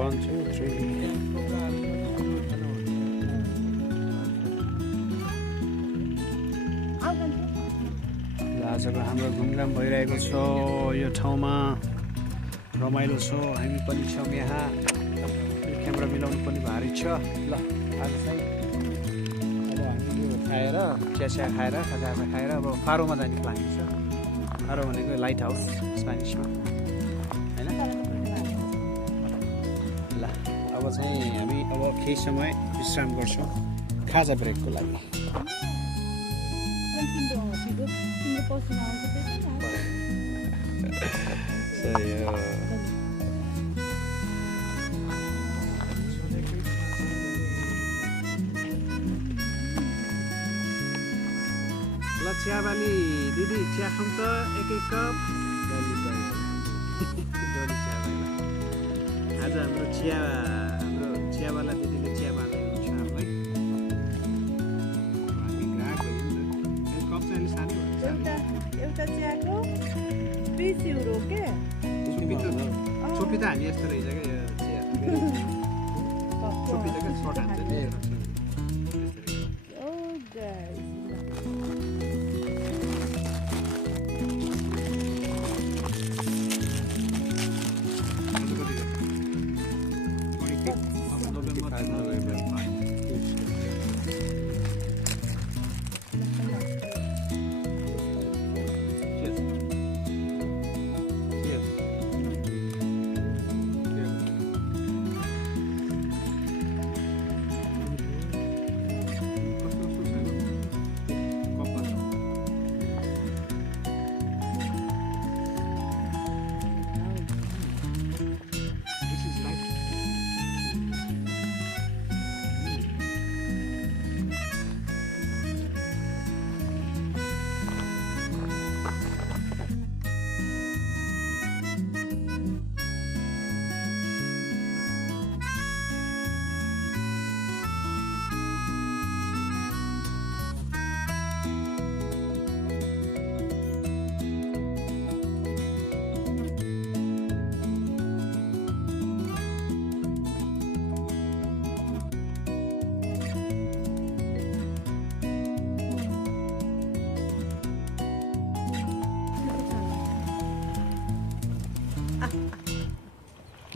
1 2 3 आजको हाम्रो घुमघाम भइरहेको छ यो ठाउँमा रमाइलो छ हामी पनि छौँ यहाँ क्यामेरा मिलाउनु पनि भारी छ ल आज चाहिँ अब हामी यो खाएर चिया खाएर खाजा खाएर अब फारोमा जाने प्लानिङ छ फारो भनेको लाइट हाउस स्पेनिसमा हैन ल अब चाहिँ हामी अब केही समय विश्राम गर्छौँ खाजा ब्रेकको लागि ल चियावाली दिदी चिया खाऊँ त एक कप आज हाम्रो चियावाला दिदीले चिया बाँड्दै हुनुहुन्छ हामीलाई हामी ग्राहक भयौँ न कप चाहिँ अलि सानो एउटा चियाको 20 युरो के छोपी त हामी यस्तो रहेछ क्या यो चिया छोपी त क्या सर्ट हान्छ नि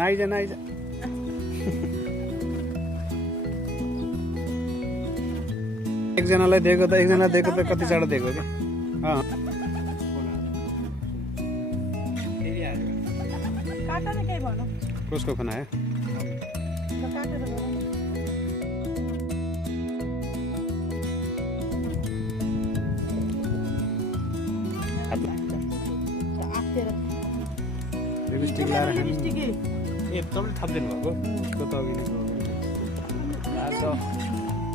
नाइजा एकजनालाई दिएको त एकजना दिएको त कति चाँडो दिएको क्या कसको खाना आयो लिपस्टिक लाएर ए तपाईँले थपिदिनु भएको त्यो त अघि आज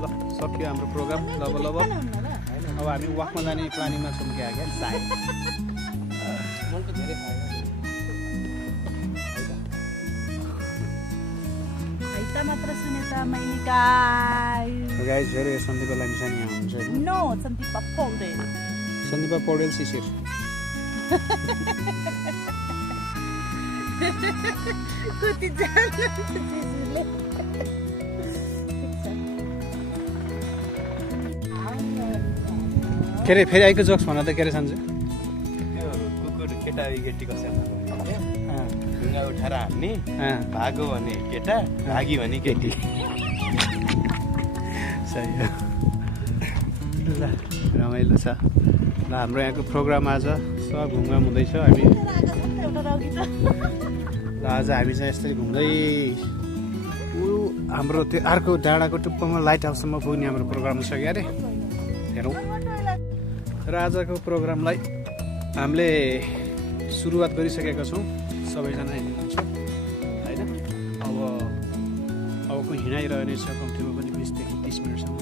ल सक्यो हाम्रो प्रोग्राम अब हामी वाकमा जाने प्लानिङमा छौँ क्या सायद गाइस फेरि सन्दीपा लामिछाने यहाँ हुन्छ नो सन्दीपा पौडेल शिशिर कति के अरे फेरि आइको जोक्स भन त के अरे सन्जु त्यो कुकुर केटा केटी कसैमा ढुङ्गा उठाएर हान्ने भागो भने केटा भागी भने केटी सही हो ल रमाइलो छ ल हाम्रो यहाँको प्रोग्राम आज सब घुमघाम हुँदैछ हामी ल आज हामी चाहिँ यस्तै घुम्दै हाम्रो त्यो अर्को डाँडाको टुप्पोमा लाइट हाउससम्म पुग्ने हाम्रो प्रोग्राम छ क्या अरे हेरौँ र आजको प्रोग्रामलाई हामीले सुरुवात गरिसकेका छौँ सबैजना हिँड्नुहुन्छ होइन अबको हिँडाइरहने छ कम्तीमा पनि 20 देखि 30 मिनटसम्म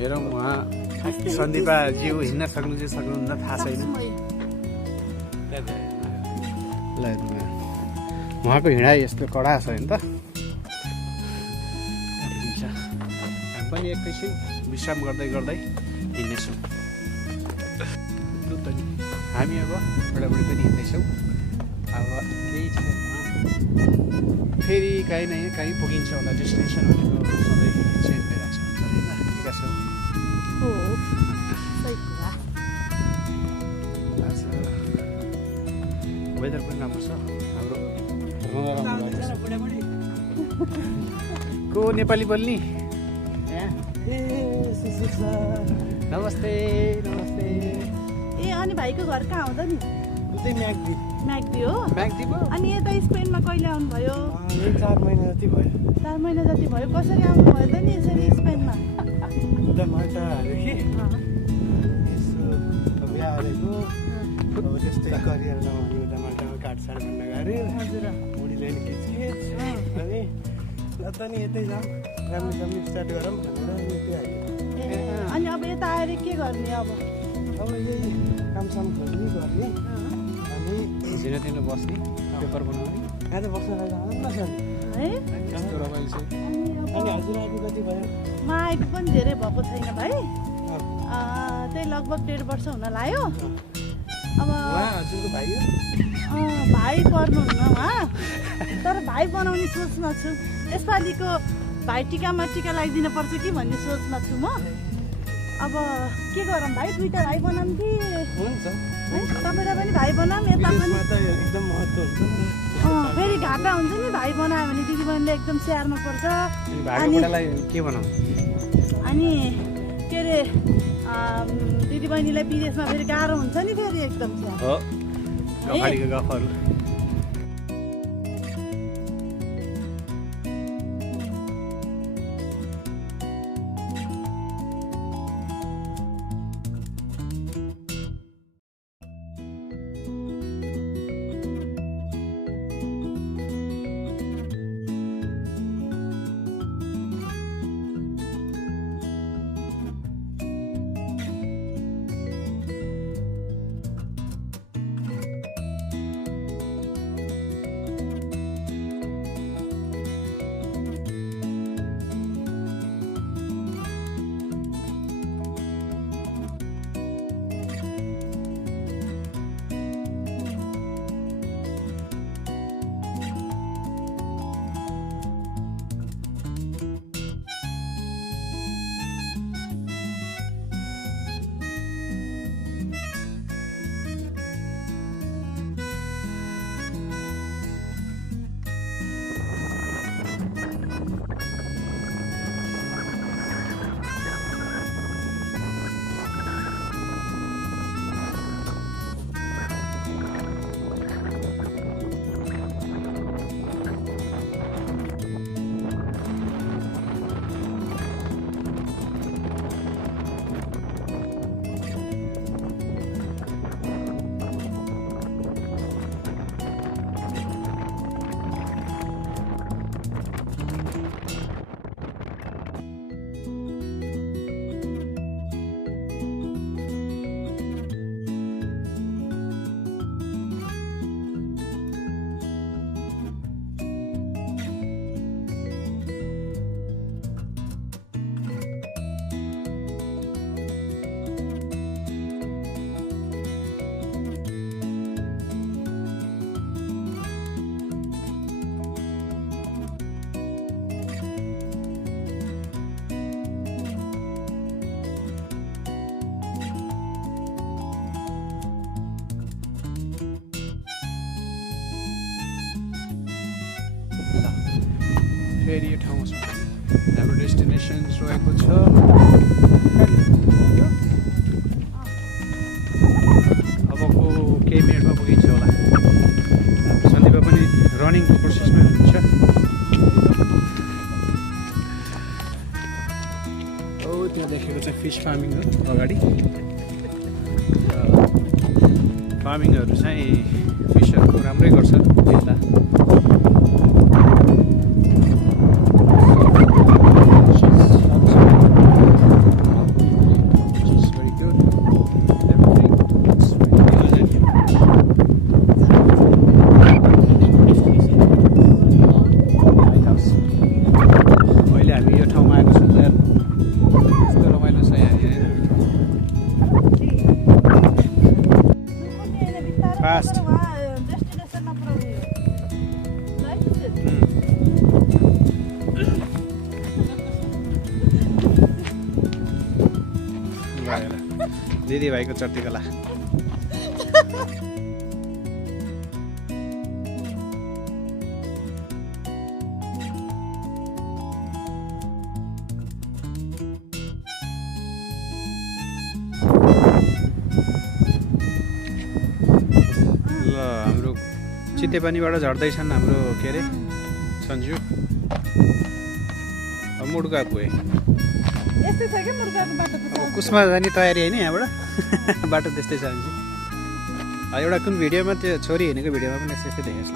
हेरौँ उहाँ सन्दीपा जिउ हिँड्न सक्नु चाहिँ सक्नुहुन्न थाहा छैन ल उहाँको हिँडाइ यस्तो कडा छ नि त हामी पनि एकैछिन विश्राम गर्दै गर्दै हिँड्नेछौँ हामी अब बुढाबुढी पनि हिँड्दैछौँ अब केही छैन फेरि काहीँ न काहीँ पुगिन्छ होला डेस्टिनेसन भनेको सधैँ चेन्ज भइरहेको छ होइन विकास हो सही कुरा आज वेदर पनि राम्रो छ हाम्रो को नेपाली बोल्ने नमस्ते नमस्ते ए अनि भाइको घर कहाँ आउँदा नि म्याग्दी हो म्याग्दी पो अनि यता स्पेनमा कहिले आउनुभयो 4 महिना जति भयो 4 महिना जति भयो कसरी आउनुभयो त नि यसरी स्पेनमा उता माल्टा हाल्यो कि यसो बिहा हालेको अब त्यस्तै करियर नभने उता माल्टामा काटसाड भन्न गऱ्यो हजुर बुढीले नि किचकिच अनि त नि यतै जाउँ राम्रो स्टार्ट गरौँ भनेर यतै हाल्यो अनि अब यता आएर के गर्ने अब अब यही कामसाम खोज्ने गर्ने अनि झिनोतिनो बस्ने पेपर बनाउने आज बस्नलाई जाँदैन सर है यस्तो रमाइलो छ अनि अनि हजुरको कति भयो म आएको पनि धेरै भएको छैन भाइ त्यही लगभग 1.5 वर्ष हुन लाग्यो अब उहाँ हजुरको भाइ हो भाइ पर्नुहुन्न उहाँ तर भाइ बनाउने सोचमा छु यसपालिको भाइ टिकामा टिका लगाइदिनु पर्छ कि भन्ने सोचमा छु म अब के गरौँ भाइ दुईटा भाइ बनाऊँ कि हुन्छ है तपाईँलाई पनि भाइ बनाऊँ यता पनि विदेशमा त एकदम महत्त्व हुन्छ नि फेरि घाटा हुन्छ नि भाइ बनायो भने दिदीबहिनीले एकदम स्याहार्नु पर्छ भाइको बुढालाई के बनाऊ अनि के अरे दिदीबहिनीलाई विदेशमा फेरि गाह्रो हुन्छ नि फेरि एकदम स्याहार हो गफाडीको गफहरू फेरि यो ठाउँमा छ हाम्रो डेस्टिनेसन रहेको छ अबको केही मिनटमा पुगिन्छ होला सन्दीपा पनि रनिङको प्रोसेसमा हुनुहुन्छ त्यहाँ देखेको चाहिँ फिस फार्मिङ हो अगाडि फार्मिङहरू चाहिँ फिसहरूको राम्रै गर्छ यता Fast. दिदीभाइको चट्टी कला ल हाम्रो चितेपानीबाट झर्दैछन् हाम्रो के अरे सन्जु मुड्का पुगे यस्तै छ क्या मुर्गाको बाटो त अब कुसमा जाने तयारी होइन यहाँबाट बाटो त्यस्तै छ भने एउटा कुन भिडियोमा त्यो छोरी हिँडेको भिडियोमा पनि यस्तै देखेको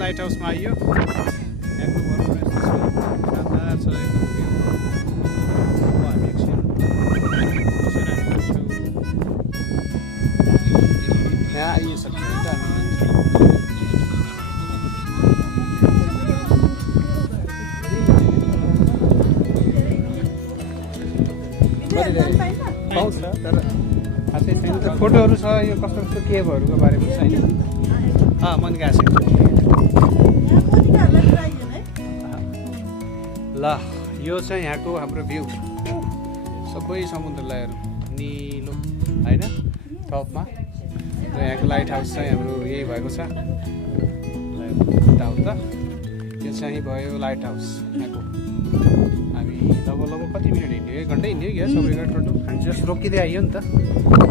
लाइट हाउसमा आइयो यहाँको पर्फर्मेन्स शानदार छ एकदम भ्यू अब हामी एकछिन यहाँ आइसक्यो नि त पाउँछ तर खासै छैन त फोटोहरू छ यो कस्तो कस्तो केभहरूको बारेमा छैन मन गएको ल यो चाहिँ यहाँको हाम्रो भ्यू सबै समुद्रलाई निलो होइन टपमा र यहाँको लाइट हाउस चाहिँ हाम्रो यही भएको छ यताउता यो चाहिँ भयो लाइट हाउस यहाँको हामी लगभग कति मिनट हिँड्यो 1 घन्टा हिँड्यो क्या सबै टोटल हामी जस्ट रोकिँदै आइयो नि त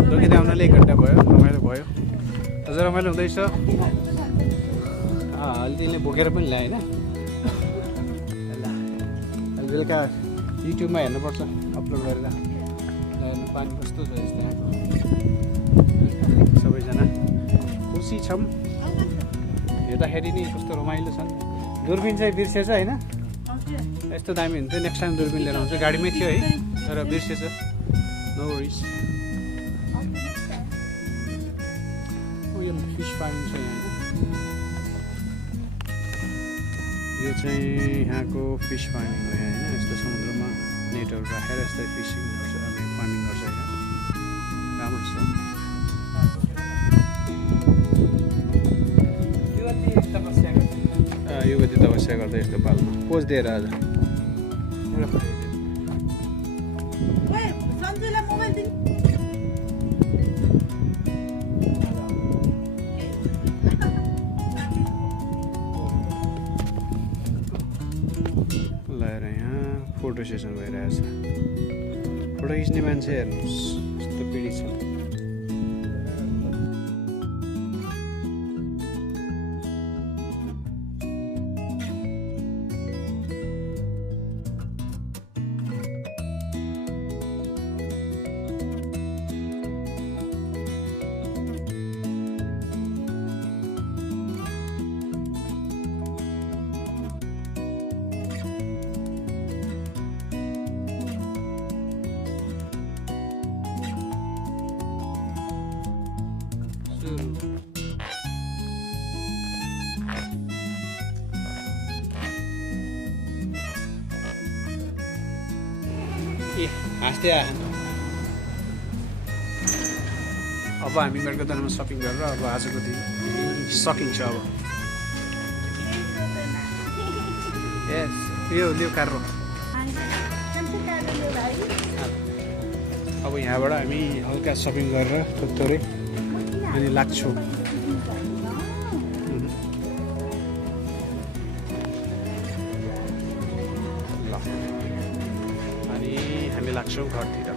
रोकिँदै आउनाले 1 घन्टा भयो रमाइलो भयो अझ रमाइलो हुँदैछ अलिअलि बोकेर पनि ल्याएँ होइन बेलुका युट्युबमा हेर्नुपर्छ अपलोड गरेर पानी कस्तो छ यस्तो सबैजना खुसी छौँ हेर्दाखेरि नि कस्तो रमाइलो छ दूरबिन चाहिँ बिर्सेछ होइन यस्तो दामी हुन्थ्यो नेक्स्ट टाइम दूरबिन लिएर आउँछ गाडीमै थियो है तर बिर्सेछ नो वरिज यो फिस फार्मिङ छ यहाँ यो चाहिँ यहाँको फिस फार्मिङ हो यहाँ होइन यस्तो समुद्रमा नेटहरू राखेर यस्तै फिसिङ गर्छ फार्मिङ गर्छ यहाँ राम्रो छ युवती तपस्या गर्दा यस्तो पालमा पोज दिएर आज लगाएर यहाँ फोटो सेसन भइरहेछ फोटो खिच्ने मान्छे हेर्नुहोस् कस्तो पिडी छ हाँस्दै आयो अब हामी गडगदानमा सपिङ गरेर अब आजको दिन सकिन्छ अब यस यो लियो कार्रो अब यहाँबाट हामी हल्का सपिङ गरेर थोरै अनि लाग्छौँ ल अनि हामी लाग्छौँ घरतिर